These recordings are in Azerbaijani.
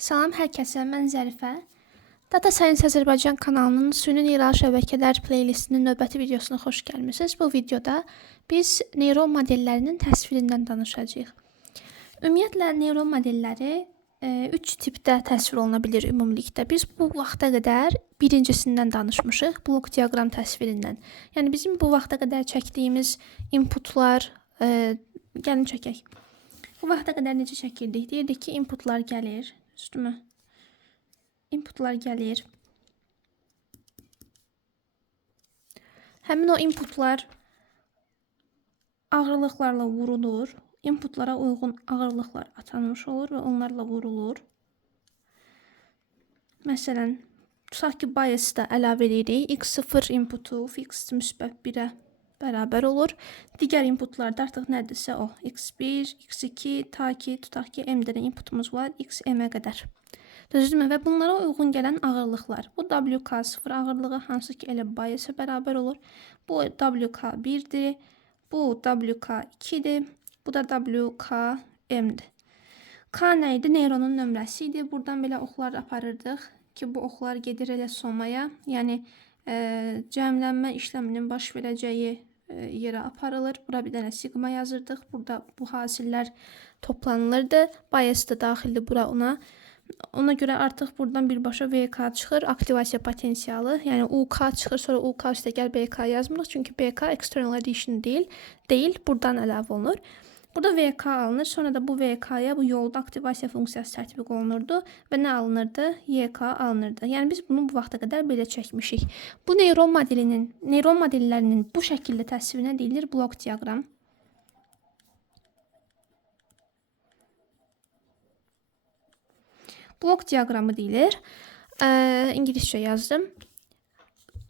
Salam hər kəsə, mən Zərifə. Data Science Azərbaycan kanalının süni neyral şəbəkələr playlistinin növbəti videosuna xoş gəlmisiniz. Bu videoda biz neyron modellərinin təsvirindən danışacağıq. Ümumiyyətlə, neyron modelləri 3 tipdə təsvir oluna bilir ümumilikdə. Biz bu vaxta qədər birincisindən danışmışıq, blok diaqram təsvirindən. Yəni bizim bu vaxta qədər çəkdiyimiz inputlar, gəlin çəkək. Bu vaxta qədər necə çəkirdik? Deyirdik ki, inputlar gəlir. Üstümə. Inputlar gəlir. Həmin o inputlar ağırlıqlarla vurulur. Inputlara uyğun ağırlıqlar atanmış olur və onlarla vurulur. Məsələn, tutaq ki, biasda əlavə edirik. X0 inputu fix müsbət 1-ə bərabər olur. Digər inputlarda artıq nədirsə o. X1, X2, ta ki, tutaq ki, M dənə inputumuz var, XM-ə qədər. Düzdürmü? Və bunlara uyğun gələn ağırlıqlar. Bu WK0 ağırlığı hansı ki, elə bias'a bərabər olur. Bu WK1-dir, bu WK2-dir, bu da WKM-dir. K nə idi? Neyronun nömrəsi idi. Buradan belə oxlar aparırdıq ki, bu oxlar gedir elə somaya. Yəni, cəmlənmə işləminin baş verəcəyi yerə aparılır. Bura bir dənə sigma yazırdıq. Burada bu hasillər toplanılırdı. Bias da daxildir bura ona. Ona görə artıq buradan birbaşa VK çıxır, aktivasiya potensialı. Yəni UK çıxır, sonra UK üstə gəl BK yazmırıq. Çünki BK external addition deyil, buradan əlavə olunur. Burada VK alınır, sonra da bu VK-ya bu yolda aktivasiya funksiyası tətbiq olunurdu və nə alınırdı? YK alınırdı. Yəni biz bunu bu vaxta qədər belə çəkmişik. Bu neyron modellərinin bu şəkildə təsvirinə deyilir blok diaqram. Blok diaqramı deyilir. İngiliscə yazdım.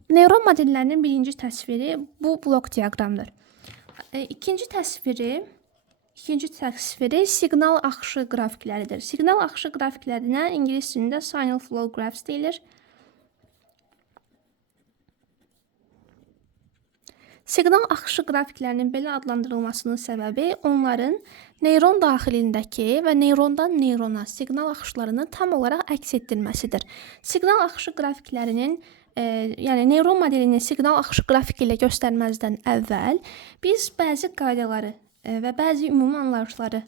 Neyron modellərinin birinci təsviri bu blok diaqramdır. İkinci təsviri siqnal axışı qrafikləridir. Siqnal axışı qrafiklərinə ingilis dilində signal flow graphs deyilir. Siqnal axışı qrafiklərinin belə adlandırılmasının səbəbi onların neyron daxilindəki və neyrondan neyrona siqnal axışlarını tam olaraq əks etdirməsidir. Siqnal axışı qrafiklərinin, yəni neyron modelinin siqnal axışı qrafiki ilə göstərməzdən əvvəl biz bəzi qaydaları və bəzi ümumi anlayışları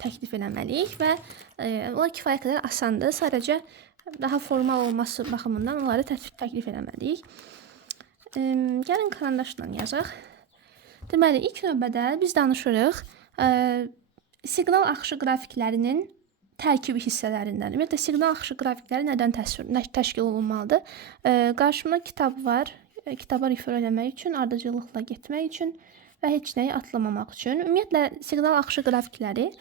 təklif eləməliyik və onlar kifayət qədər asandır. Sadəcə daha formal olması baxımından onları təklif eləməliyik. Gəlin karandaşla yazaq. Deməli, ilk növbədə biz danışırıq siqnal axışı qrafiklərinin tərkibi hissələrindən. Ümumiyyətlə, siqnal axışı qrafikləri nədən təşkil olunmalıdır? Qarşımda kitab var. Kitaba refer eləmək üçün, ardıcıllıqla getmək üçün və heç nəyi atlamamaq üçün. Ümumiyyətlə, siqnal axışı qrafikləri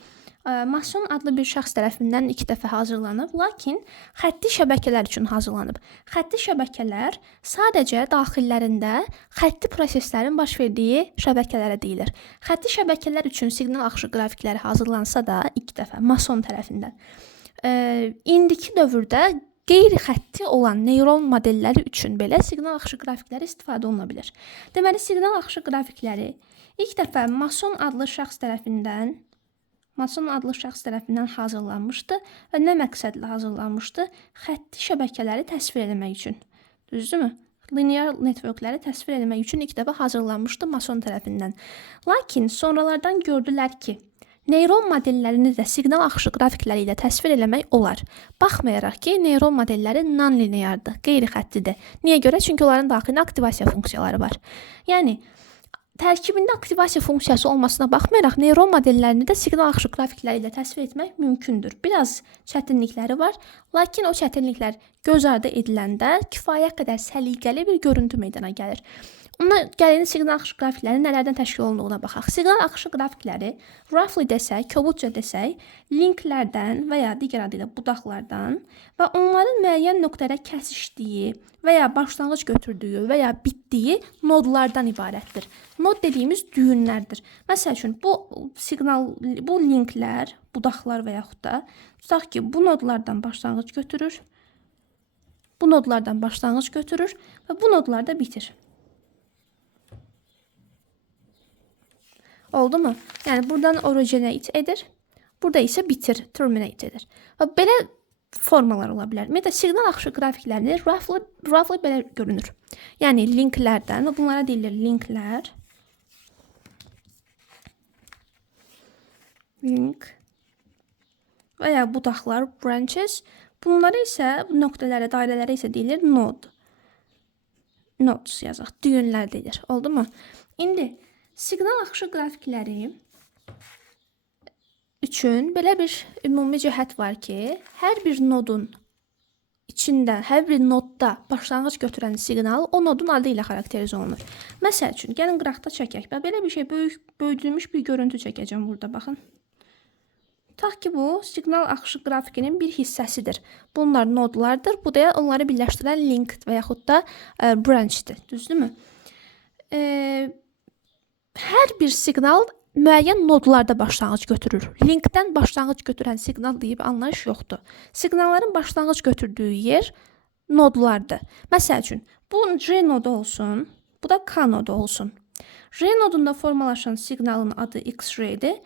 Mason adlı bir şəxs tərəfindən 2 dəfə hazırlanıb, lakin xətti şəbəkələr üçün hazırlanıb. Xətti şəbəkələr sadəcə daxillərində xətti proseslərin baş verdiyi şəbəkələrə deyilir. Xətti şəbəkələr üçün siqnal axışı qrafikləri hazırlansa da 2 dəfə Mason tərəfindən. İndiki dövrdə qeyri-xətti olan neyron modelləri üçün belə siqnal axışı qrafikləri istifadə oluna bilir. Deməli, siqnal axışı qrafikləri ilk dəfə Mason adlı şəxs tərəfindən hazırlanmışdı və nə məqsədlə hazırlanmışdı? Xətti şəbəkələri təsvir etmək üçün. Düzdürmü? Linear networkləri təsvir etmək üçün ilk dəfə hazırlanmışdı Mason tərəfindən. Lakin sonralardan gördülər ki, neyron modellərini də siqnal axışı qrafikləri ilə təsvir eləmək olar. Baxmayaraq ki, neyron modelləri non-lineardır, qeyri-xəttidir. Niyə görə? Çünki onların daxilində aktivasiya funksiyaları var. Yəni, tərkibində aktivasiya funksiyası olmasına baxmayaraq, neyron modellərini də siqnal axışı qrafikləri ilə təsvir etmək mümkündür. Biraz çətinlikləri var, lakin o çətinliklər göz ardı ediləndə kifayət qədər səliqəli bir görüntü meydana gəlir. Gəlin siqnal axışı qrafikləri nələrdən təşkil olunduğuna baxaq. Siqnal axışı qrafikləri, roughly desək, kobudca desək, linklərdən və ya digər adı ilə budaqlardan və onların müəyyən nöqtədə kəsişdiyi və ya başlanğıc götürdüyü və ya bitdiyi nodlardan ibarətdir. Nod dediyimiz düyünlərdir. Məsəl üçün, bu linklər, budaqlar və yaxud da, tutaq ki, bu nodlardan başlanğıc götürür, bu nodlardan başlanğıc götürür və bu nodlarda bitir. Oldu mu? Yəni, buradan originate edir. Burada isə bitir, terminate edir. Və belə formalar ola bilər. Ümumiyyətlə, siqnal axışı qrafikləri roughly belə görünür. Yəni, linklərdən, və bunlara deyilir linklər. Link və ya budaqlar, branches. Bunlara isə, bu nöqtələrə, dairələrə isə deyilir node. Nodes yazaq, düyünlər deyilir. Oldu mu? İndi, siqnal axışı qrafikləri üçün belə bir ümumi cəhət var ki, hər bir nodun içində, hər bir nodda başlanğıc götürən siqnal o nodun adı ilə xarakterizə olunur. Məsəl üçün, gəlin qıraqda çəkək. Və belə bir şey, böyüdülmüş bir görüntü çəkəcəm burada, baxın. Tutaq ki, bu, siqnal axışı qrafikinin bir hissəsidir. Bunlar nodlardır. Bu da onları birləşdirən link və yaxud da branchdir. Düzdürmü? Hər bir siqnal müəyyən nodlarda başlanğıc götürür. Linkdən başlanğıc götürən siqnal deyib anlayış yoxdur. Siqnalların başlanğıc götürdüyü yer nodlardır. Məsəl üçün, bu J nodu olsun, bu da K nodu olsun. J nodunda formalaşan siqnalın adı X-ray'dir.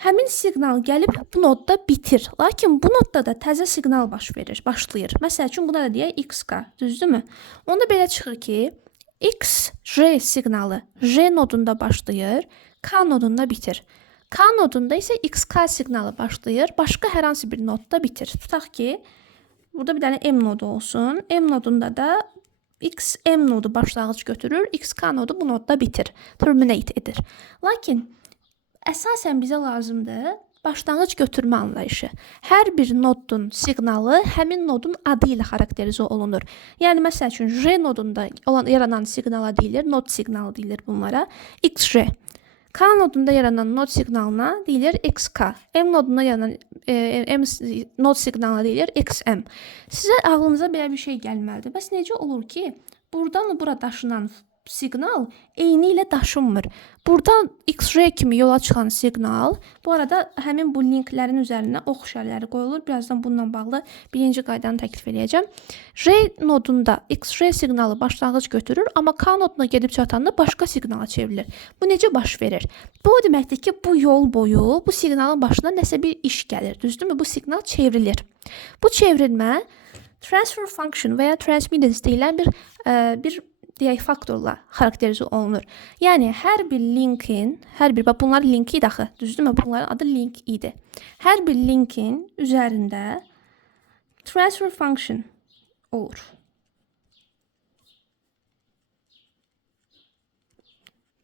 Həmin siqnal gəlib bu nodda bitir. Lakin bu nodda da təzə siqnal başlayır. Məsəl üçün, buna da deyək XK, düzdürmü? Onda belə çıxır ki, X-J siqnalı J nodunda başlayır, K nodunda bitir. K nodunda isə XK siqnalı başlayır, başqa hər hansı bir nodda bitir. Tutaq ki, burada bir dənə M nodu olsun. M nodunda da XM nodu başlanğıc götürür, XK nodu bu nodda bitir, terminate edir. Lakin əsasən bizə lazımdır başlanğıc götürmə anlayışı. Hər bir nodun siqnalı həmin nodun adı ilə xarakterizə olunur. Yəni, məsəl üçün, J nodunda yaranan siqnala deyilir, nod siqnalı deyilir bunlara, XJ. K nodunda yaranan nod siqnalına deyilir XK. M nodunda yaranan nod siqnalına deyilir XM. Sizə ağlınıza belə bir şey gəlməlidir. Bəs necə olur ki, buradan bura daşınan siqnal eyni ilə daşınmır. Buradan X-ray kimi yola çıxan siqnal, bu arada həmin bu linklərin üzərinə ox işarələri qoyulur. Birazdan bununla bağlı birinci qaydanı təklif edəcəm. J nodunda X-ray siqnalı başlanğıc götürür, amma K noduna gedib çatanda başqa siqnala çevrilir. Bu necə baş verir? Bu o deməkdir ki, bu yol boyu bu siqnalın başına nəsə bir iş gəlir. Düzdürmü? Bu siqnal çevrilir. Bu çevrilmə transfer function və ya transmittance deyilən bir deyək faktorla xarakterizə olunur. Yəni, hər bir linkin, bunlar link idi axı, düzdürmü? Bunların adı link idi. Hər bir linkin üzərində transfer function olur.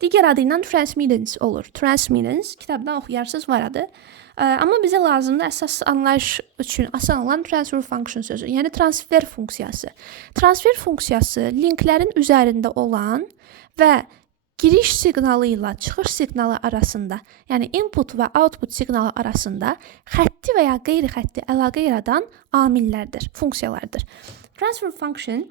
Digər adı ilə transmittance olur. Transmittance, kitabdan oxuyarsınız var adı. Amma bizə lazımdır əsas anlayış üçün asan olan transfer function sözü, yəni transfer funksiyası. Transfer funksiyası linklərin üzərində olan və giriş siqnalı ilə çıxış siqnalı arasında, yəni input və output siqnalı arasında xətti və ya qeyri-xətti əlaqə yaradan amillərdir, funksiyalardır. Transfer function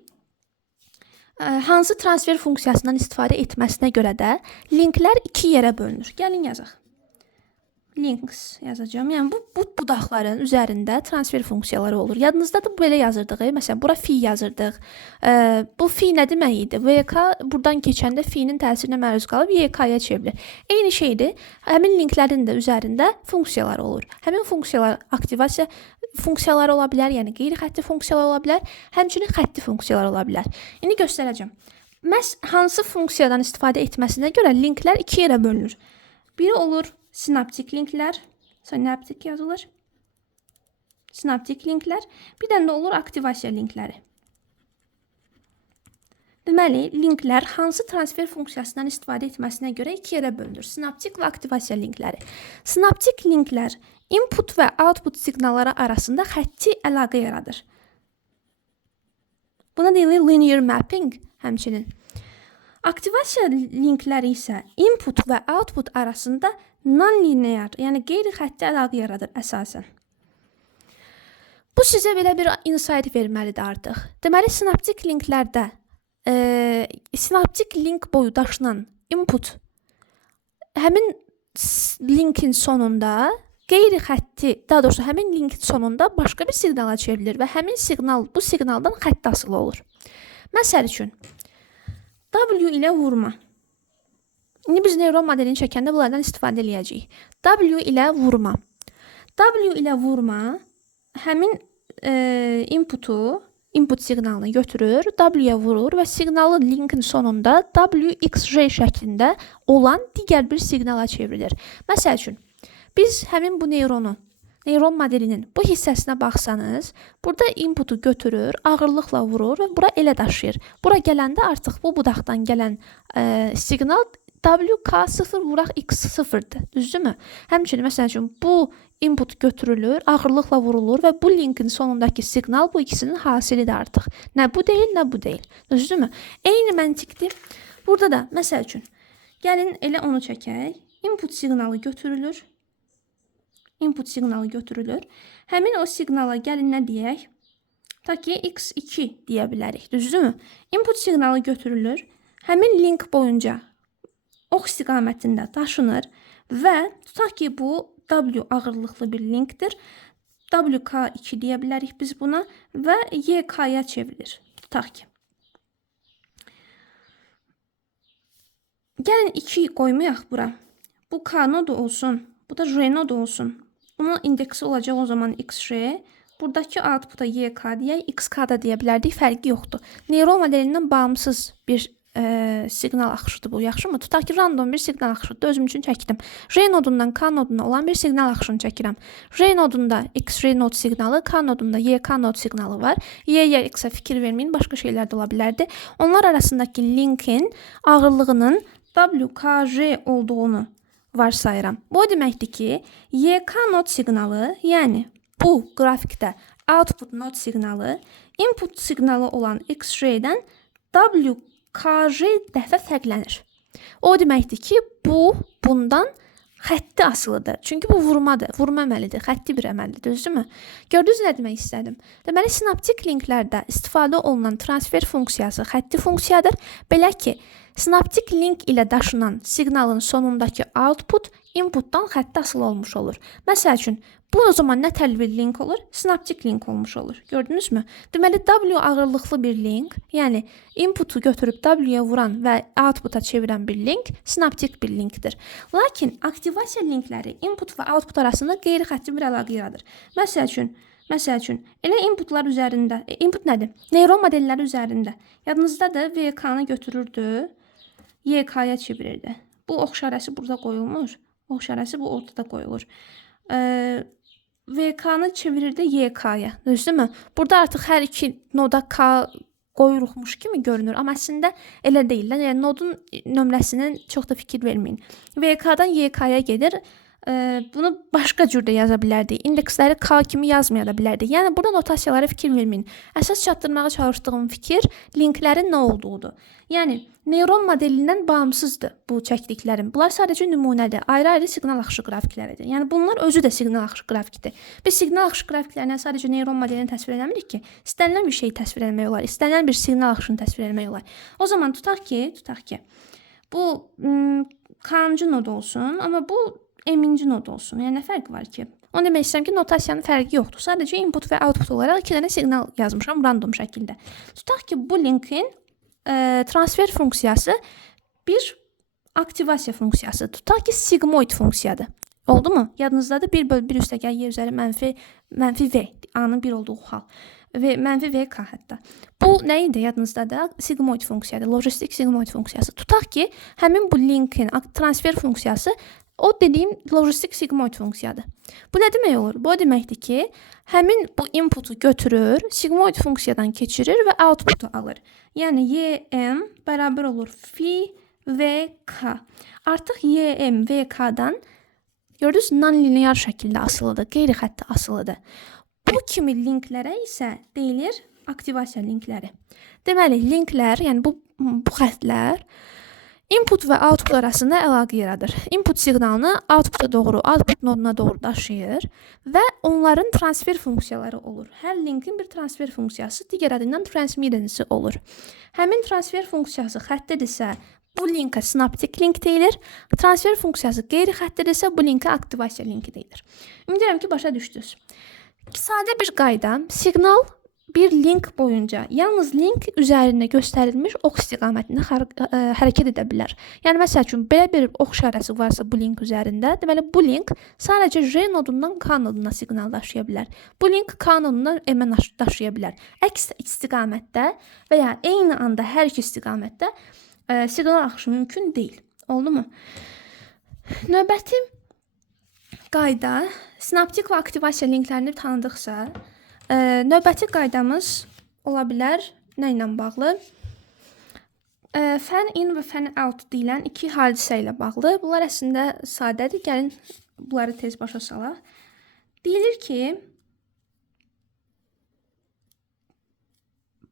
hansı transfer funksiyasından istifadə etməsinə görə də linklər iki yerə bölünür. Gəlin yazaq. Links yazacağım. Yəni, bu budaqların üzərində transfer funksiyaları olur. Yadınızda da belə yazırdıq. Məsələn, bura fi yazırdıq. Bu fi nə demək idi? VK buradan keçəndə fi'nin təsirinə məruz qalıb YK-ya çevrilir. Eyni şeydir. Həmin linklərin də üzərində funksiyalar olur. Həmin funksiyalar aktivasiya funksiyaları ola bilər, yəni qeyri-xətti funksiyalar ola bilər, həmçinin xətti funksiyalar ola bilər. İndi göstərəcəm. Məhz hansı funksiyadan istifadə etməsinə görə linklər iki yerə bölünür. Biri olur sinaptik linklər, sinaptik yazılır. Sinaptik linklər. Bir dənə də olur aktivasiya linkləri. Deməli, linklər hansı transfer funksiyasından istifadə etməsinə görə iki yerə bölünür. Sinaptik və aktivasiya linkləri. Sinaptik linklər input və output siqnalları arasında xətti əlaqə yaradır. Buna deyilir linear mapping həmçinin. Aktivasiya linkləri isə input və output arasında non-linear, yəni qeyri-xətti əlaqə yaradır əsasən. Bu sizə belə bir insight verməlidir artıq. Deməli, sinaptik linklərdə sinaptik link boyu daşınan input həmin linkin sonunda qeyri-xətti, daha doğrusu həmin linkin sonunda başqa bir siqnala çevrilir və həmin siqnal bu siqnaldan xətt asılı olur. Məsəl üçün, W ilə vurma. İndi biz neyron modelini çəkəndə bunlardan istifadə edəcəyik. W ilə vurma. W ilə vurma həmin input siqnalını götürür, W-ya vurur və signalı linkin sonunda WXJ şəklində olan digər bir siqnala çevrilir. Məsəl üçün, biz həmin bu neyron modelinin bu hissəsinə baxsanız, burada inputu götürür, ağırlıqla vurur və bura elə daşıyır. Bura gələndə artıq bu budaqdan gələn siqnal WK0 vuraq X0'dır, düzdürmü? Həmçinin, məsəl üçün, bu input götürülür, ağırlıqla vurulur və bu linkin sonundakı siqnal bu ikisinin hasilidir artıq. Nə bu deyil, nə bu deyil, düzdürmü? Eyni məntiqdir. Burada da, məsəl üçün, gəlin elə onu çəkək. Input siqnalı götürülür. Həmin o siqnala gəlin nə deyək? Ta ki X2 deyə bilərik, düzdürmü? Input siqnalı götürülür. Həmin link boyunca ox istiqamətində daşınır və tutaq ki bu W ağırlıqlı bir linkdir. WK2 deyə bilərik biz buna və YK-ya çevrilir. Tutaq ki. Gəlin 2 qoymayaq bura. Bu K nodu olsun. Bu da J nodu olsun. Bunun indeksi olacaq o zaman XJ. Buradakı output'a YK deyək, XK da deyə bilərdik, fərqi yoxdur. Neyron modelindən bağımsız bir siqnal axışıdır bu, yaxşımı? Tutaq ki, random bir siqnal axışıdır, özüm üçün çəkdim. J nodundan K noduna olan bir siqnal axışını çəkirəm. J nodunda XJ nod siqnalı, K nodunda YK nod siqnalı var. Y-yə, X-ə fikir verməyin, başqa şeylər də ola bilərdi. Onlar arasındakı linkin ağırlığının WKJ olduğunu varsayıram. Bu deməkdir ki, YK nod siqnalı, yəni bu qrafikdə output nod siqnalı, input siqnalı olan XJ-dən WKJ dəfə fərqlənir. O deməkdir ki, bu bundan xətti asılıdır. Çünki bu vurma əməlidir, xətti bir əməldir, düzdürmü? Gördünüz nə demək istədim? Deməli, sinaptik linklərdə istifadə olunan transfer funksiyası xətti funksiyadır. Belə ki, sinaptik link ilə daşınan siqnalın sonundakı output inputdan xətti asılı olmuş olur. Məsəl üçün, bu o zaman nə tər bir link olur? Sinaptik link olmuş olur. Gördünüzmü? Deməli, W ağırlıqlı bir link, yəni inputu götürüb W-ya vuran və output'a çevirən bir link sinaptik bir linkdir. Lakin aktivasiya linkləri input və output arasında qeyri-xətti bir əlaqə yaradır. Məsəl üçün, elə inputlar üzərində, input nədir? Neyron modelləri üzərində. Yadınızdadır, VK-nı götürürdü, YK-ya çevirirdi. Bu ox işarəsi burada qoyulmur. Ox işarəsi bu ortada qoyulur. VK-nı çevirirdi YK-ya, düzdürmü? Burada artıq hər iki noda K qoyuruqmuş kimi görünür, amma əslində elə deyil. Yəni, nodun nömrəsindən çox da fikir verməyin. VK-dan YK-ya gedir. Bunu başqa cürdə yaza bilərdik. İndeksləri K kimi yazmaya da bilərdik. Yəni, burada notasiyalara fikir verməyin. Əsas çatdırmağa çalışdığım fikir linklərin nə olduğudur. Yəni, neyron modelindən bağımsızdır bu çəkdiklərim. Bunlar sadəcə nümunədir. Ayrı-ayrı siqnal axışı qrafikləridir. Yəni, bunlar özü də siqnal axışı qrafikdir. Biz siqnal axışı qrafiklərindən sadəcə neyron modelini təsvir eləmirik ki, istənilən bir şeyi təsvir eləmək olar, istənilən bir siqnal axışını təsvir eləmək olar. O zaman tutaq ki, bu K-cı nod olsun, amma bu M-ci nod olsun. Yəni, nə fərqi var ki? Onu demək istəyirəm ki, notasiyanın fərqi yoxdur. Sadəcə input və output olaraq 2 dənə siqnal yazmışam random şəkildə. Tutaq ki, bu linkin transfer funksiyası bir aktivasiya funksiyası. Tutaq ki, sigmoid funksiyadır. Oldu mu? Yadınızdadır, 1/1 üstəgəl y üzəri mənfi v, a-nın 1 olduğu hal. Və mənfi vk hətta. Bu nə idi? Yadınızdadır, sigmoid funksiyadır, logistik sigmoid funksiyası. Tutaq ki, həmin bu linkin transfer funksiyası o dediyim logistik sigmoid funksiyadır. Bu nə demək olur? Bu deməkdir ki, həmin bu inputu götürür, sigmoid funksiyadan keçirir və outputu alır. Yəni, ym bərabər olur phi vk. Artıq ym vk-dan gördünüz, non-linear şəkildə asılıdır, qeyri-xətti asılıdır. Bu kimi linklərə isə deyilir aktivasiya linkləri. Deməli, linklər, yəni bu xəttlər input və output arasında əlaqə yaradır. Input siqnalını output noduna doğru daşıyır və onların transfer funksiyaları olur. Hər linkin bir transfer funksiyası, digər adından transmittance'i olur. Həmin transfer funksiyası xəttidirsə, bu linkə sinaptik link deyilir. Transfer funksiyası qeyri-xəttidirsə, bu linkə aktivasiya linki deyilir. Ümid edirəm ki, başa düşdünüz. Sadə bir qayda, siqnal bir link boyunca yalnız link üzərində göstərilmiş ox istiqamətində hərəkət edə bilər. Yəni məsəl üçün belə bir ox işarəsi varsa bu link üzərində, deməli bu link sadəcə J nodundan K noduna siqnal daşıya bilər. Bu link K nodundan M-ə daşıya bilər. Əks istiqamətdə və ya eyni anda hər iki istiqamətdə siqnal axışı mümkün deyil. Oldu mu? Növbəti qayda, sinaptik və aktivasiya linklərini tanıdıqsa, növbəti qaydamız ola bilər nə ilə bağlı? Fan in və fan out deyilən iki hadisə ilə bağlı. Bunlar əslində sadədir. Gəlin bunları tez başa salaq. Deyilir ki,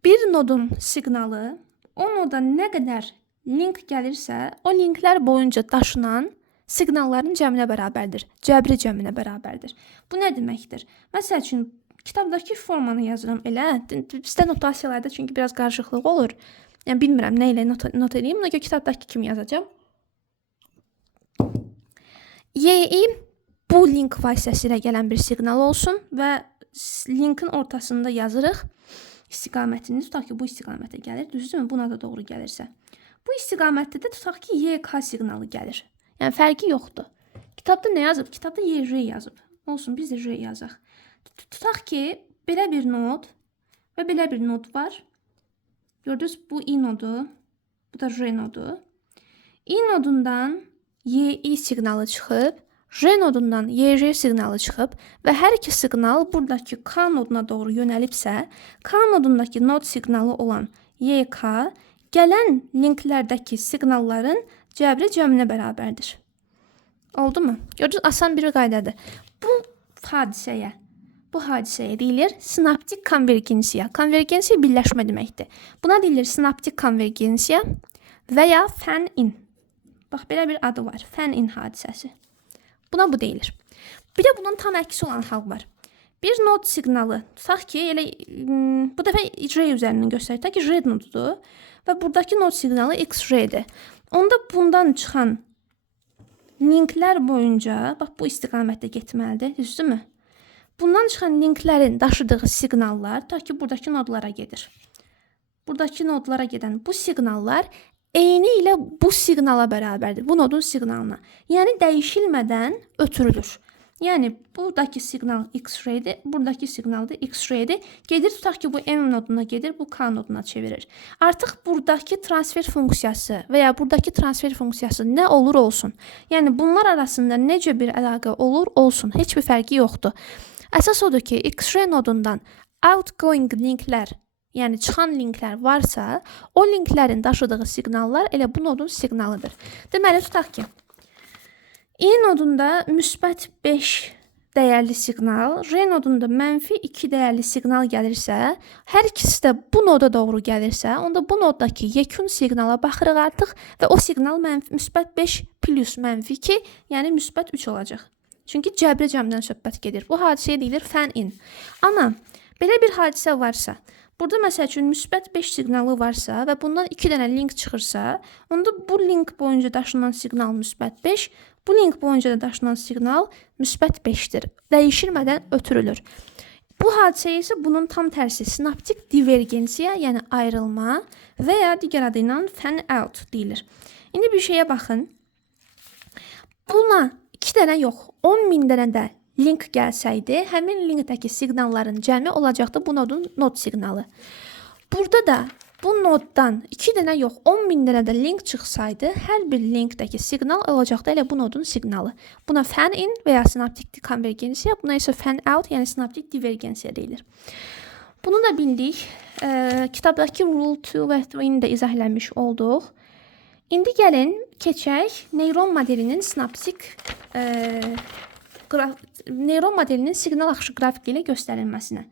bir nodun siqnalı o noda nə qədər link gəlirsə, o linklər boyunca daşınan siqnalların cəminə bərabərdir. Cəbri cəminə bərabərdir. Bu nə deməkdir? Məsəl üçün, kitabdakı formanı yazıram elə. Bizdə notasiyalarda çünki biraz qarışıqlıq olur. Yəni bilmirəm nə ilə not edeyim. Buna görə kitabdakı kimi yazacağam. Y-i bu link vasitəsilə gələn bir siqnal olsun və linkin ortasında yazırıq istiqamətini. Tutaq ki, bu istiqamətə gəlir. Düzdürmü? Buna da doğru gəlirsə. Bu istiqamətdə də tutaq ki, YK siqnalı gəlir. Yəni fərqi yoxdur. Kitabda nə yazıb? Kitabda YR yazıb. Olsun, biz də R yazaq. Tutaq ki, belə bir nod və belə bir nod var. Gördünüz, bu I nodu, bu da R nodu. I nodundan YI siqnalı çıxıb, R nodundan YR siqnalı çıxıb və hər iki siqnal buradakı K noduna doğru yönəlibsə, K nodundakı nod siqnalı olan YK gələn linklərdəki siqnalların cəbri cəminə bərabərdir. Oldu mu? Gördünüz, asan bir qaydadır. Bu hadisəyə deyilir sinaptik konvergensiya. Konvergensiya birləşmə deməkdir. Buna deyilir sinaptik konvergensiya və ya fan-in. Bax, belə bir adı var. Fan-in hadisəsi. Buna bu deyilir. Bir də bunun tam əksi olan hal var. Bir nod siqnalı. Tutaq ki, elə bu dəfə R üzərindən göstərir. Tutaq ki, R nodudur və buradakı nod siqnalı X-R'dir. Onda bundan çıxan linklər boyunca, bax bu istiqamətdə getməlidir, düzdürmü? Bundan çıxan linklərin daşıdığı siqnallar, tutaq ki, buradakı nodlara gedir. Buradakı nodlara gedən bu siqnallar eyni ilə bu siqnala bərabərdir, bu nodun siqnalına. Yəni, dəyişilmədən ötürülür. Yəni, buradakı siqnal X-ray'dir, buradakı siqnal da X-ray'dir. Gedir, tutaq ki, bu M noduna gedir, bu K noduna çevirir. Artıq buradakı transfer funksiyası və ya buradakı transfer funksiyası nə olur olsun. Yəni, bunlar arasında necə bir əlaqə olur olsun, heç bir fərqi yoxdur. Əsas odur ki, X-ray nodundan outgoing linklər, yəni çıxan linklər varsa, o linklərin daşıdığı siqnallar elə bu nodun siqnalıdır. Deməli, tutaq ki, I nodunda müsbət 5 dəyərli siqnal, R nodunda mənfi 2 dəyərli siqnal gəlirsə, hər ikisi də bu noda doğru gəlirsə, onda bu noddakı yekun siqnala baxırıq artıq və o siqnal müsbət 5 plus mənfi 2, yəni müsbət 3 olacaq. Çünki cəbri cəmdən söhbət gedir. Bu hadisəyə deyilir fan-in. Amma belə bir hadisə varsa, burada məsəl üçün müsbət 5 siqnalı varsa və bundan 2 dənə link çıxırsa, onda bu link boyunca daşınan siqnal müsbət 5, bu link boyunca da daşınan siqnal müsbət 5-dir. Dəyişilmədən ötürülür. Bu hadisə isə bunun tam tərsi sinaptik divergensiya, yəni ayrılma və ya digər adı ilə fan-out deyilir. İndi bir şeyə baxın. Buna 2 dənə yox, 10.000 dənə də link gəlsəydi, həmin linkdəki siqnalların cəmi olacaqdı bu nodun nod siqnalı. Burada da bu noddan 2 dənə yox, 10.000 dənə də link çıxsaydı, hər bir linkdəki siqnal olacaqdı elə bu nodun siqnalı. Buna fan-in və ya sinaptik konvergensiya, buna isə fan-out, yəni sinaptik divergensiya deyilir. Bunu da bildik. Kitabdakı Rule 2 və 3-ni də izah eləmiş olduq. İndi gəlin, keçək neyron modelinin siqnal axışı qrafiki ilə göstərilməsinə.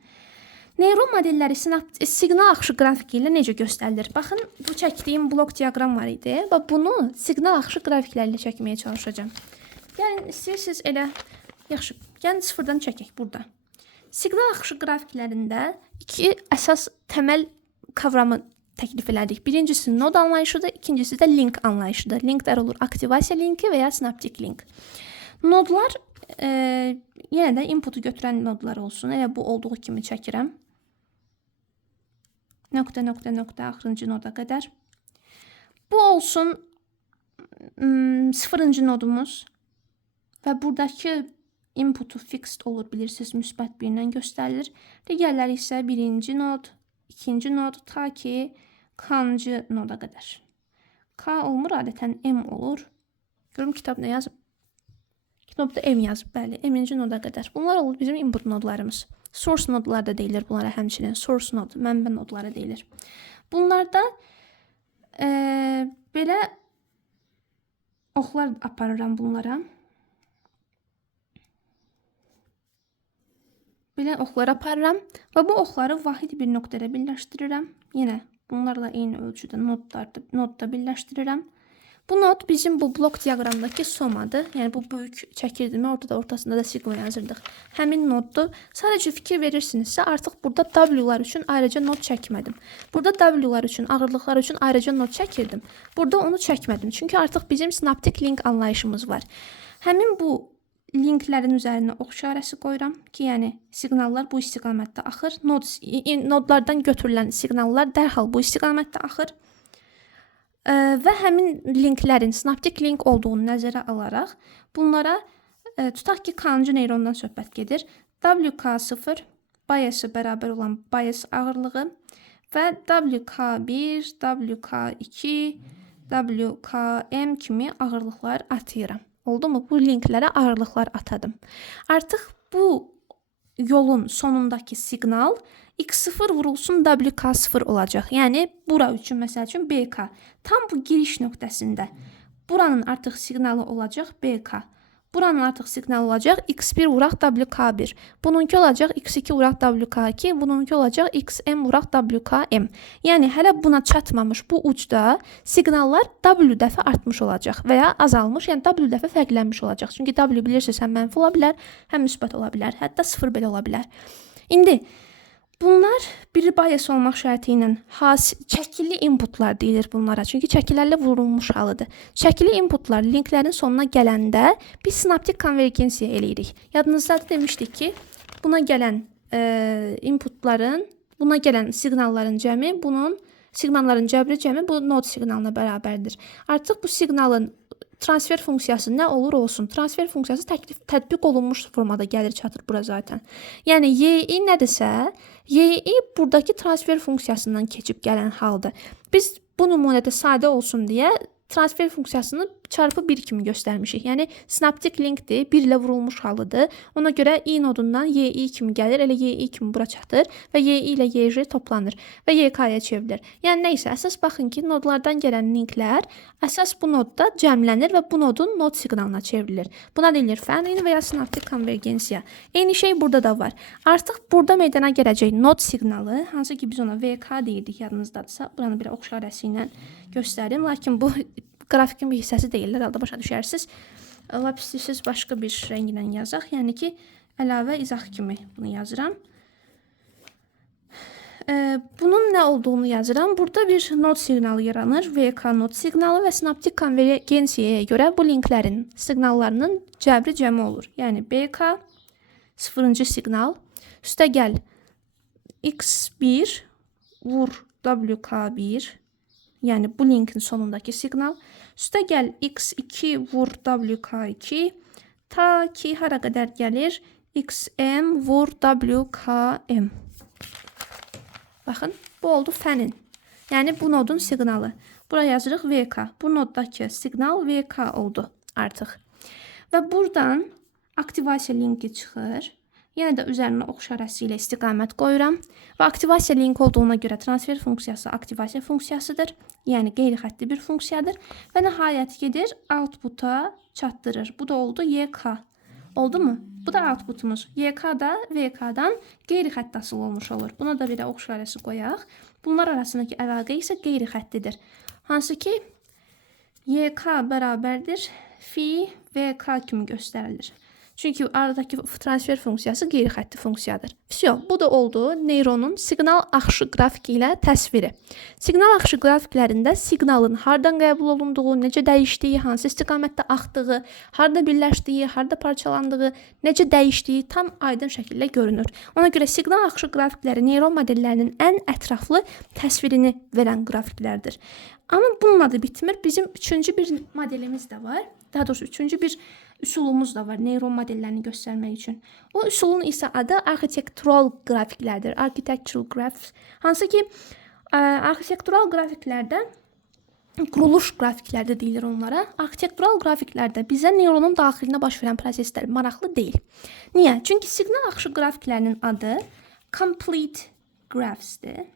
Neyron modelləri siqnal axışı qrafiki ilə necə göstərilir? Baxın, bu çəkdiyim blok diaqram var idi və bunu siqnal axışı qrafikləri ilə çəkməyə çalışacağım. Yəni, istəyirsiniz elə, yaxşı, yəni sıfırdan çəkək burada. Siqnal axışı qrafiklərində 2 əsas təməl kavramı təklif elədik. Birincisi nod anlayışıdır, ikincisi də link anlayışıdır. Linklər olur aktivasiya linki və ya sinaptik link. Nodlar, yenə də inputu götürən nodlar olsun. Elə bu olduğu kimi çəkirəm. nöqtə axırıncı noda qədər. Bu olsun 0-cı nodumuz və buradakı inputu fixed olur, bilirsiniz, müsbət 1 ilə göstərilir. Digərləri isə 1-ci nod, 2-ci nod, ta ki k-cı noda qədər. K olmur, adətən M olur. Görüm kitab nə yazıb? Kitabda M yazıb, bəli, M-ci noda qədər. Bunlar olur bizim input nodlarımız. Source nodlar da deyilir bunlara həmçinin. Source nod, mənbə nodları deyilir. Bunlarda belə oxlar aparıram bunlara. Belə oxlar aparıram və bu oxları vahid bir nöqtədə birləşdirirəm. Yenə bunlarla eyni ölçüdə nodda birləşdirirəm. Bu nod bizim bu blok diaqramdakı somadır. Yəni bu böyük çəkirdimi ortasında da sigma yazırdıq. Həmin noddur. Sadəcə fikir verirsinizsə artıq burada W-lar üçün ayrıca nod çəkmədim. Burada W-lar üçün, ağırlıqlar üçün ayrıca nod çəkirdim. Burada onu çəkmədim. Çünki artıq bizim sinaptik link anlayışımız var. Həmin bu linklərin üzərinə ox işarəsi qoyuram ki, yəni siqnallar bu istiqamətdə axır. Nodlardan götürülən siqnallar dərhal bu istiqamətdə axır. Və həmin linklərin sinaptik link olduğunu nəzərə alaraq bunlara tutaq ki, k-cı neyrondan söhbət gedir. WK0 biası bərabər olan bias ağırlığı və WK1, WK2, WKM kimi ağırlıqlar atıram. Oldu mu? Bu linklərə ağırlıqlar atadım. Artıq bu yolun sonundakı siqnal X0 vurulsun WK0 olacaq. Yəni, bura üçün, məsəl üçün BK. Tam bu giriş nöqtəsində. Buranın artıq siqnalı olacaq BK. Buranın artıq siqnalı olacaq X1 vuraq WK1. Bununki olacaq X2 vuraq WK2. Bununki olacaq XM vuraq WKM. Yəni, hələ buna çatmamış bu ucda siqnallar W dəfə artmış olacaq və ya azalmış, yəni W dəfə fərqlənmiş olacaq. Çünki W bilirsiniz, həm mənfi ola bilər, həm müsbət ola bilər, hətta 0 belə ola bilər. İndi bunlar biri bias olmaq şərti ilə çəkili inputlar deyilir bunlara. Çünki çəkilərlə vurulmuş halıdır. Çəkili inputlar linklərin sonuna gələndə biz sinaptik konvergensiya eləyirik. Yadınızda demişdik ki, buna gələn inputların, buna gələn siqnalların cəmi, siqnalların cəbri cəmi bu nod siqnalına bərabərdir. Artıq bu siqnalın transfer funksiyası nə olur olsun. Transfer funksiyası tətbiq olunmuş formada gəlir çatır bura zaten. Yəni YI nədirsə, YI buradakı transfer funksiyasından keçib gələn haldır. Biz bu nümunədə sadə olsun deyə transfer funksiyasını çarpı 1 kimi göstərmişik. Yəni sinaptik linkdir, 1 ilə vurulmuş halıdır. Ona görə I nodundan YI kimi gəlir, elə YI kimi bura çatır və YI ilə YJ toplanır və YK-ya çevrilir. Yəni nəysə, əsas baxın ki, nodlardan gələn linklər əsas bu nodda cəmlənir və bu nodun nod siqnalına çevrilir. Buna deyilir fən eyni və ya sinaptik konvergensiya. Eyni şey burada da var. Artıq burada meydana gələcək nod siqnalı, hansı ki biz ona VK deyirdik, yadınızdadırsa, buranı bir ox işarəsi ilə göstərim. Lakin bu qrafikin bir hissəsi deyirlər, halda başa düşərsiniz. Lap istəyirsiniz başqa bir rənglə yazaq. Yəni ki, əlavə izah kimi bunu yazıram. Bunun nə olduğunu yazıram. Burada bir nod siqnalı yaranır. VK nod siqnalı və sinaptik konvergensiyaya görə bu linklərin siqnallarının cəbri cəmi olur. Yəni BK 0-cı siqnal üstə gəl X1 vur WK1. Yəni bu linkin sonundakı siqnal. Üstə gəl X2 vur WK2. Ta ki hara qədər gəlir XM vur WKM. Baxın, bu oldu fənin. Yəni bu nodun siqnalı. Bura yazırıq VK. Bu noddakı siqnal VK oldu artıq. Və buradan aktivasiya linki çıxır. Yenə də üzərinə ox işarəsi ilə istiqamət qoyuram. Və aktivasiya link olduğuna görə transfer funksiyası aktivasiya funksiyasıdır. Yəni qeyri-xətti bir funksiyadır. Və nəhayət gedir, outputa çatdırır. Bu da oldu YK. Oldu mu? Bu da outputumuz. YK da VK-dan qeyri-xətti asılı olmuş olur. Buna da bir ox işarəsi qoyaq. Bunlar arasındakı əlaqə isə qeyri-xəttidir. Hansı ki, YK bərabərdir Fi VK kimi göstərilir. Çünki aradakı transfer funksiyası qeyri-xətti funksiyadır. Vsyo, bu da oldu neyronun siqnal axışı qrafiki ilə təsviri. Siqnal axışı qrafiklərində siqnalın hardan qəbul olunduğu, necə dəyişdiyi, hansı istiqamətdə axdığı, harda birləşdiyi, harda parçalandığı, necə dəyişdiyi tam aydın şəkildə görünür. Ona görə siqnal axışı qrafikləri neyron modellərinin ən ətraflı təsvirini verən qrafiklərdir. Amma bununla da bitmir. Bizim üçüncü bir modelimiz də var. Daha doğrusu üçüncü bir üsulumuz da var neyron modellərini göstərmək üçün. O üsulun isə adı arxitektural qrafiklərdir. Architectural graphs. Hansı ki, arxitektural qrafiklərdə quruluş qrafikləri də deyilir onlara. Arxitektural qrafiklərdə bizə neyronun daxilinə baş verən proseslər maraqlı deyil. Niyə? Çünki siqnal axışı qrafiklərinin adı complete graphsdir.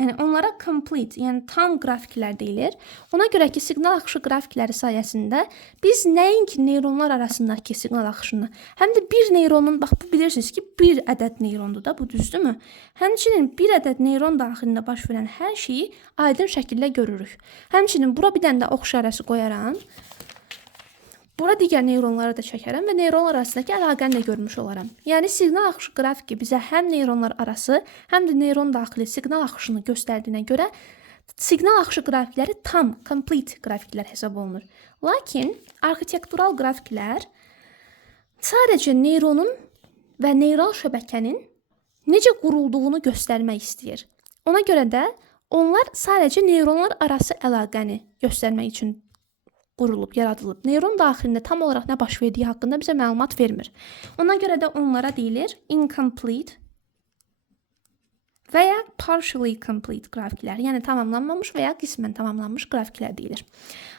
Yəni onlara complete, yəni tam qrafiklər deyilir. Ona görə ki, siqnal axışı qrafikləri sayəsində biz nəinki neyronlar arasındakı siqnal axışını, həm də bir neyronun, bax bu bilirsiniz ki, bir ədəd neyrondur da, bu düzdürmü? Həmçinin bir ədəd neyron daxilində baş verən hər şeyi aydın şəkildə görürük. Həmçinin bura bir dənə də ox işarəsi qoyaram. Bura digər neyronları da çəkərəm və neyronlar arasındakı əlaqəni də görmüş olaram. Yəni siqnal axışı qrafiki bizə həm neyronlar arası, həm də neyron daxili siqnal axışını göstərdiyinə görə siqnal axışı qrafikləri tam, complete qrafiklər hesab olunur. Lakin arxitektural qrafiklər sadəcə neyronun və neyral şəbəkənin necə qurulduğunu göstərmək istəyir. Ona görə də onlar sadəcə neyronlar arası əlaqəni göstərmək üçün qurulub, yaradılıb. Neyron daxilində tam olaraq nə baş verdiyi haqqında bizə məlumat vermir. Ona görə də onlara deyilir incomplete və ya partially complete qrafiklər, yəni tamamlanmamış və ya qismən tamamlanmış qrafiklər deyilir.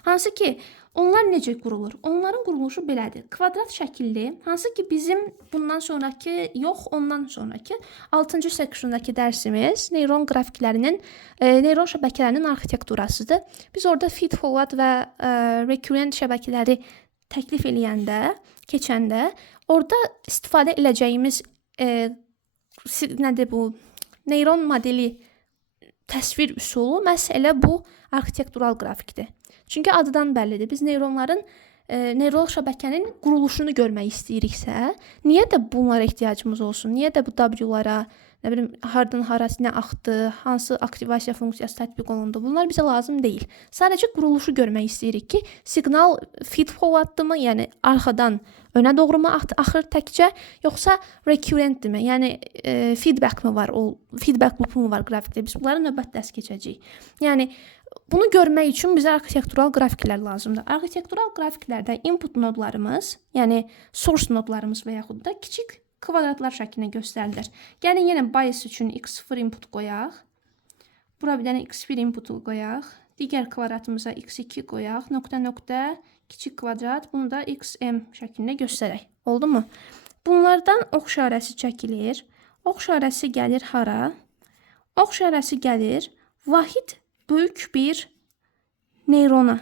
Hansı ki, onlar necə qurulur? Onların quruluşu belədir. Kvadrat şəkilli, hansı ki bizim bundan sonraki, yox, ondan sonraki 6-cı sekundakı dərsimiz neyron qrafiklərinin, neyron şəbəkələrinin arxitekturasıdır. Biz orada feed-forward və recurrent şəbəkələri təklif eləyəndə, keçəndə, orada istifadə edəcəyimiz nədir bu? Neyron modeli təsvir üsulu məhz elə bu arxitektural qrafikdir. Çünki adından bəllidir. Biz neyronların, neyral şəbəkənin quruluşunu görmək istəyiriksə, niyə də bunlara ehtiyacımız olsun? Niyə də bu W-lara, nə bilim, hardan harası nə axdı, hansı aktivasiya funksiyası tətbiq olundu? Bunlar bizə lazım deyil. Sadəcə quruluşu görmək istəyirik ki, siqnal feed-forwardmı, yəni arxadan önə doğru mu axır təkcə, yoxsa recurrentdirmi? Yəni feedback mı var, o feedback loop mu var qrafikdə? Biz bunları növbət dərs keçəcəyik. Yəni bunu görmək üçün bizə arxitektural qrafiklər lazımdır. Arxitektural qrafiklərdə input nodlarımız, yəni source nodlarımız və yaxud da kiçik kvadratlar şəklində göstərilir. Gəlin yenə bias üçün x0 input qoyaq. Bura bir dənə x1 inputu qoyaq. Digər kvadratımıza x2 qoyaq. Nöqtə, kiçik kvadrat. Bunu da xm şəklində göstərək. Oldu mu? Bunlardan ox işarəsi çəkilir. Ox işarəsi gəlir hara? Ox işarəsi gəlir vahid böyük bir neyrona,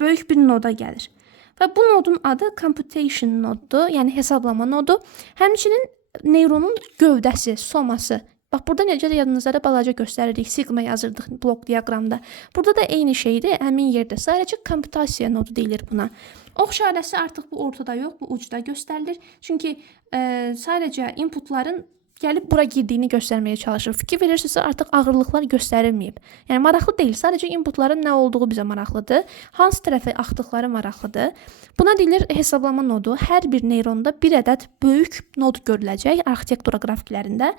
böyük bir noda gəlir. Və bu nodun adı computation noddur, yəni hesablama nodu. Həmçinin neyronun gövdəsi, soması. Bax, burada necə də yadınızda balaca göstəririk, sigma yazırdıq blok diaqramda. Burada da eyni şeydir, həmin yerdə. Sadəcə komputasiya nodu deyilir buna. Ox işarəsi artıq bu ortada yox, bu ucda göstərilir. Çünki sadəcə inputların gəlib bura girdiyini göstərməyə çalışır. Fikir verirsinizsə, artıq ağırlıqlar göstərilməyib. Yəni, maraqlı deyil. Sadəcə inputların nə olduğu bizə maraqlıdır. Hansı tərəfə axdıqları maraqlıdır. Buna deyilir hesablama nodu. Hər bir neyronda bir ədəd böyük nod görüləcək arxitektura qrafiklərində.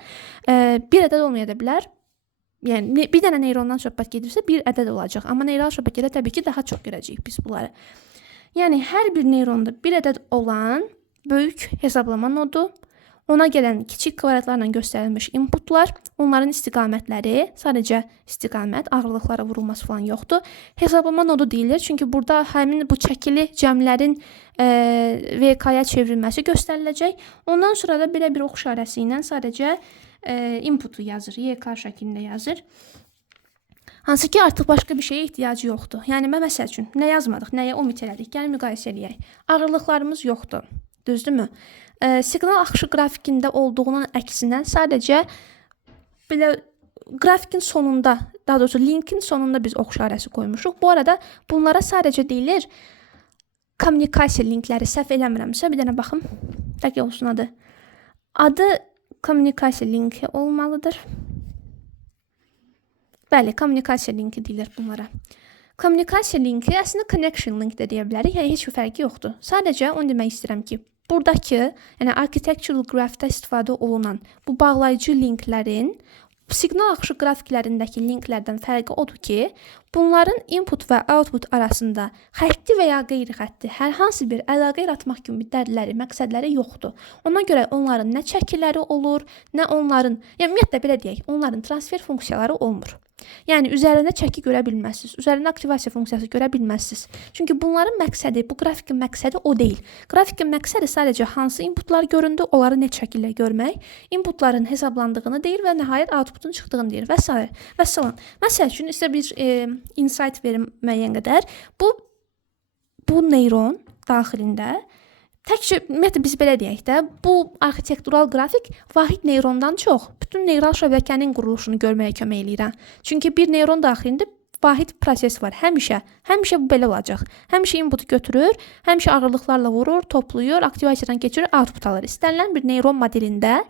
Bir ədəd olmaya da bilər. Yəni, bir dənə neyrondan söhbət gedirsə, bir ədəd olacaq. Amma neyral şəbəkədə təbii ki, daha çox görəcəyik biz bunları. Yəni, hər bir neyronda bir ədəd olan böyük hesablama nodu, ona gələn kiçik kvadratlarla göstərilmiş inputlar, onların istiqamətləri, sadəcə istiqamət, ağırlıqlara vurulması falan yoxdur. Hesablama nodu deyilir, çünki burada həmin bu çəkili cəmlərin VK-ya çevrilməsi göstəriləcək. Ondan sonra da belə bir ox işarəsi ilə sadəcə inputu yazır, YK şəklində yazır. Hansı ki, artıq başqa bir şeyə ehtiyacı yoxdur. Yəni, məsəl üçün, nə yazmadıq, nəyə omit elədik, gəlin müqayisə eləyək. Ağırlıqlarımız yoxdur, düzdürmü? Siqnal axışı qrafikində olduğunun əksinə sadəcə belə qrafikin sonunda, daha doğrusu linkin sonunda biz ox işarəsi qoymuşuq. Bu arada bunlara sadəcə deyilir kommunikasiya linkləri, səhv eləmirəmsə, bir dənə baxım. Dəqiq olsun adı. Adı kommunikasiya linki olmalıdır. Bəli, kommunikasiya linki deyilir bunlara. Kommunikasiya linki əslində connection link də deyə bilərik. Yəni heç bir fərqi yoxdur. Sadəcə onu demək istəyirəm ki, buradakı, yəni architectural graphdə istifadə olunan bu bağlayıcı linklərin siqnal axışı qrafiklərindəki linklərdən fərqi odur ki, bunların input və output arasında xətti və ya qeyri-xətti hər hansı bir əlaqə yaratmaq kimi dərdiləri, məqsədləri yoxdur. Ona görə onların nə çəkiləri olur, nə onların, yəni ümumiyyətlə belə deyək, onların transfer funksiyaları olmur. Yəni üzərində çəki görə bilməzsiniz, üzərində aktivasiya funksiyası görə bilməzsiniz. Çünki bunların məqsədi, bu qrafikin məqsədi o deyil. Qrafikin məqsədi sadəcə hansı inputlar göründü, onları nə şəkildə görmək, inputların hesablandığını deyir və nəhayət outputun çıxdığını deyir və s. və s. Məsəl üçün, sizə bir insight verim müəyyən qədər. Bu neyron daxilində təkcə, ümumiyyətlə biz belə deyək də, bu arxitektural qrafik vahid neyrondan çox bütün neyral şəbəkənin quruluşunu görməyə kömək eləyir. Çünki bir neyron daxilində vahid proses var. Həmişə bu belə olacaq. Həmişə input götürür, həmişə ağırlıqlarla vurur, toplayır, aktivasiyadan keçirir, output alır. İstənilən bir neyron modelində,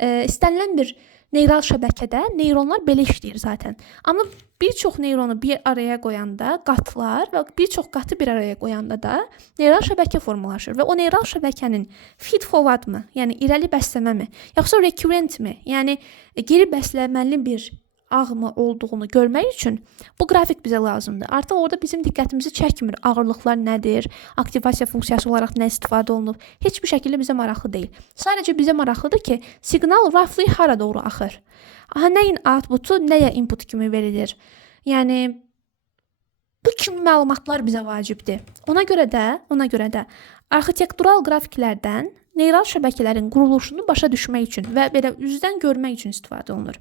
istənilən bir neyral şəbəkədə neyronlar belə işləyir zaten. Amma bir çox neyronu bir araya qoyanda, qatlar və bir çox qatı bir araya qoyanda da neyral şəbəkə formalaşır və o neyral şəbəkənin feed forward mı, yəni irəli bəsləmə mi, yoxsa recurrent mi, yəni geri bəsləməli bir ağ mı olduğunu görmək üçün bu qrafik bizə lazımdır. Artıq orada bizim diqqətimizi çəkmir. Ağırlıqlar nədir, aktivasiya funksiyası olaraq nə istifadə olunub, heç bir şəkildə bizə maraqlı deyil. Sadəcə bizə maraqlıdır ki, siqnal roughly hara doğru axır. Nəyin outputu, nəyə input kimi verilir. Yəni bu kimi məlumatlar bizə vacibdir. Ona görə də arxitektural qrafiklərdən neyral şəbəkələrin quruluşunu başa düşmək üçün və belə üzdən görmək üçün istifadə olunur.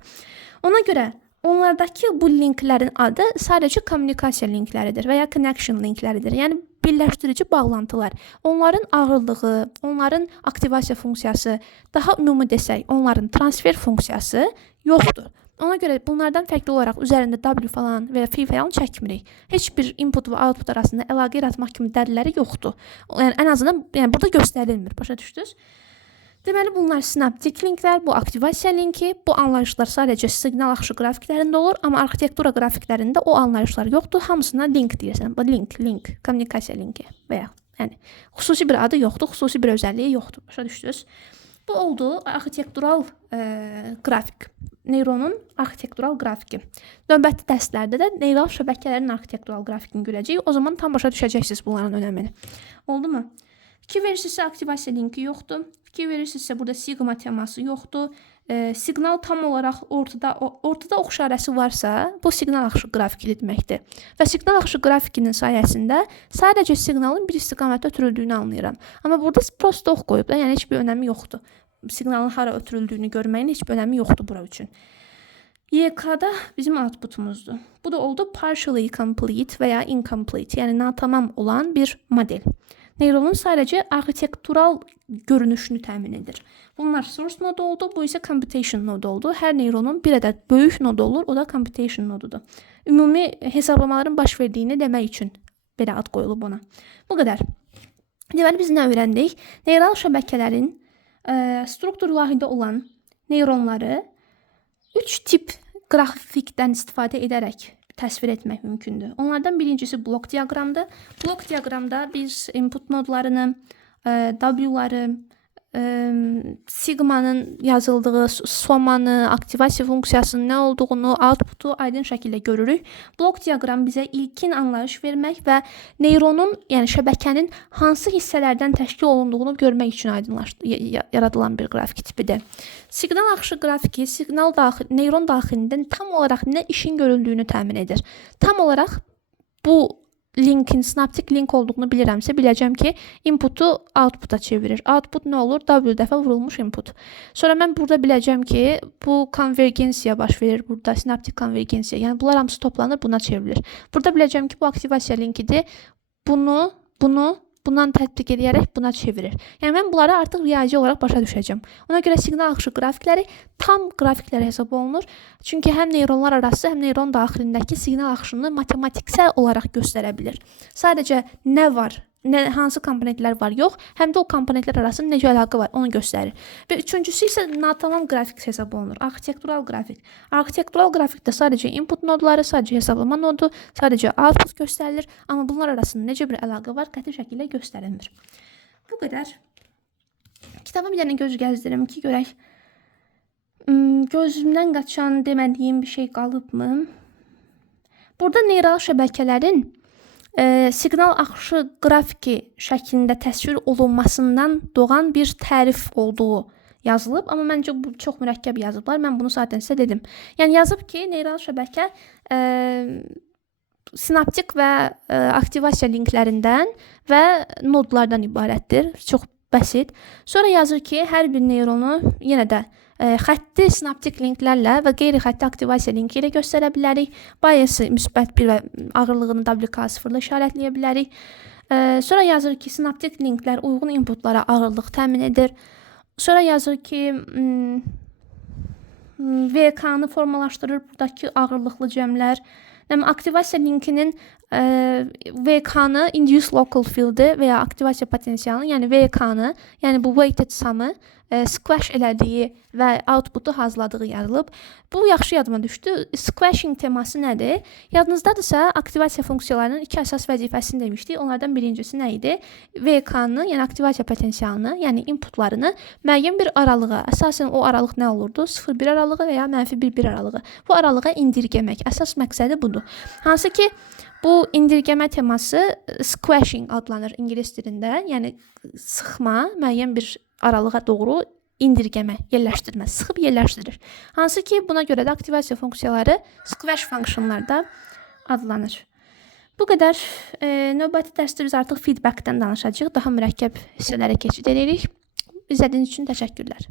Ona görə onlardakı bu linklərin adı sadəcə kommunikasiya linkləridir və ya connection linkləridir. Yəni birləşdirici bağlantılar. Onların ağırlığı, onların aktivasiya funksiyası, daha ümumi desək, onların transfer funksiyası yoxdur. Ona görə bunlardan fərqli olaraq üzərində W falan və ya F falan çəkmirik. Heç bir input və output arasında əlaqə yaratmaq kimi dərdiləri yoxdur. Yəni ən azından burada göstərilmir. Başa düşdünüz? Deməli, bunlar sinaptik linklər, bu aktivasiya linki, bu anlayışlar sadəcə siqnal axışı qrafiklərində olur, amma arxitektura qrafiklərində o anlayışlar yoxdur. Hamısına link deyirsən. Bu link, kommunikasiya linki və ya yəni xüsusi bir adı yoxdur, xüsusi bir özəlliyi yoxdur. Başa düşdünüz? Bu oldu arxitektural qrafik. Neyronun arxitektural qrafiki. Növbəti dərslərdə də neyral şəbəkələrin arxitektural qrafikini görəcəyik. O zaman tam başa düşəcəksiniz bunların önəmini. Oldu mu? Fikir verirsinizsə aktivasiya linki yoxdur. Fikir verirsinizsə burada siqma teması yoxdur. Siqnal tam olaraq ortada ox işarəsi varsa, bu siqnal axışı qrafiki deməkdir. Və siqnal axışı qrafikinin sayəsində sadəcə siqnalın bir istiqamətə ötürüldüyünü anlayıram. Amma burada prosta ox qoyub da, yəni heç bir önəmi yoxdur. Siqnalın hara ötürüldüyünü görməyin heç bir önəmi yoxdur bura üçün. YK-da bizim outputumuzdur. Bu da oldu partially complete və ya incomplete, yəni natamam olan bir model. Neyronun sadəcə arxitektural görünüşünü təmin edir. Bunlar source nodu oldu, bu isə computation nodu oldu. Hər neyronun bir ədəd böyük nodu olur, o da computation nodudur. Ümumi hesablamaların baş verdiyini demək üçün belə ad qoyulub ona. Bu qədər. Deməli, biz nə öyrəndik? Neyral şəbəkələrin struktur vahidə olan neyronları 3 tip qrafikdən istifadə edərək təsvir etmək mümkündür. Onlardan birincisi blok diaqramdır. Blok diaqramda biz input nodlarını, W-ları, sigmanın yazıldığı somanı, aktivasiya funksiyasının nə olduğunu, outputu aydın şəkildə görürük. Blok diaqram bizə ilkin anlayış vermək və neyronun, yəni şəbəkənin hansı hissələrdən təşkil olunduğunu görmək üçün yaradılan bir qrafik tipidir. Siqnal axışı qrafiki neyron daxilində tam olaraq nə işin görüldüyünü təmin edir. Tam olaraq bu linkin sinaptik link olduğunu bilirəmsə, biləcəm ki, inputu outputa çevirir. Output nə olur? W dəfə vurulmuş input. Sonra mən burada biləcəm ki, bu konvergensiya baş verir burada, sinaptik konvergensiya. Yəni bunlar hamısı toplanır, buna çevrilir. Burada biləcəm ki, bu aktivasiya linkidir. Bundan tətbiq edərək buna çevirir. Yəni mən bunları artıq riyazi olaraq başa düşəcəm. Ona görə siqnal axışı qrafikləri tam qrafiklər hesab olunur. Çünki həm neyronlar arası, həm neyron daxilindəki siqnal axışını matematiksel olaraq göstərə bilir. Sadəcə nə var, hansı komponentlər var, yox, həm də o komponentlər arasında necə əlaqə var, onu göstərir. Və üçüncüsü isə natamam qrafik hesab olunur. Arxitektural qrafik. Arxitektural qrafikdə sadəcə input nodları, sadəcə hesablama nodu, sadəcə output göstərilir, amma bunlar arasında necə bir əlaqə var, qəti şəkildə göstərilmir. Bu qədər. Kitaba bir dənə göz gəzdirim ki, görək. Gözümdən qaçan demədiyim bir şey qalıbmı? Burada neyral şəbəkələrin siqnal axışı qrafiki şəklində təsvir olunmasından doğan bir tərif olduğu yazılıb, amma məncə bu çox mürəkkəb yazıblar. Mən bunu zaten sizə dedim. Yəni yazıb ki, neyral şəbəkə sinaptik və aktivasiya linklərindən və nodlardan ibarətdir. Çox bəsit. Sonra yazır ki, hər bir neyronu yenə də xətti sinaptik linklərlə və qeyri-xətti aktivasiya linki ilə göstərə bilərik. Biası müsbət 1 və ağırlığını WK0 ilə işarətləyə bilərik. Sonra yazır ki, sinaptik linklər uyğun inputlara ağırlıq təmin edir. Sonra yazır ki, VK-nı formalaşdırır buradakı ağırlıqlı cəmlər. Aktivasiya linkinin VK-nı induce local field-i və ya aktivasiya potensialını, yəni VK-nı, yəni bu weighted sum-ı squash elədiyi və output-u hazırladığı yazılıb. Bu yaxşı yadıma düşdü. Squashing teması nədir? Yadınızdadırsa, aktivasiya funksiyalarının iki əsas vəzifəsini demişdik. Onlardan birincisi nə idi? VK-nı, yəni aktivasiya potensialını, yəni inputlarını müəyyən bir aralığa, əsasən o aralıq nə olurdu? 0-1 aralığı və ya -1-1 aralığı. Bu aralığa indirgəmək. Əsas məqsədi budur. Hansı ki, bu indirgəmə teması squashing adlanır ingilis dilində. Yəni sıxma, müəyyən bir aralığa doğru indirgəmə, yerləşdirmə, sıxıb yerləşdirir. Hansı ki, buna görə də aktivasiya funksiyaları squash funksiyonlarda adlanır. Bu qədər. Növbəti dərsdə biz artıq feedbackdən danışacağıq. Daha mürəkkəb hissələrə keçid edirik. İzlədiyiniz üçün təşəkkürlər.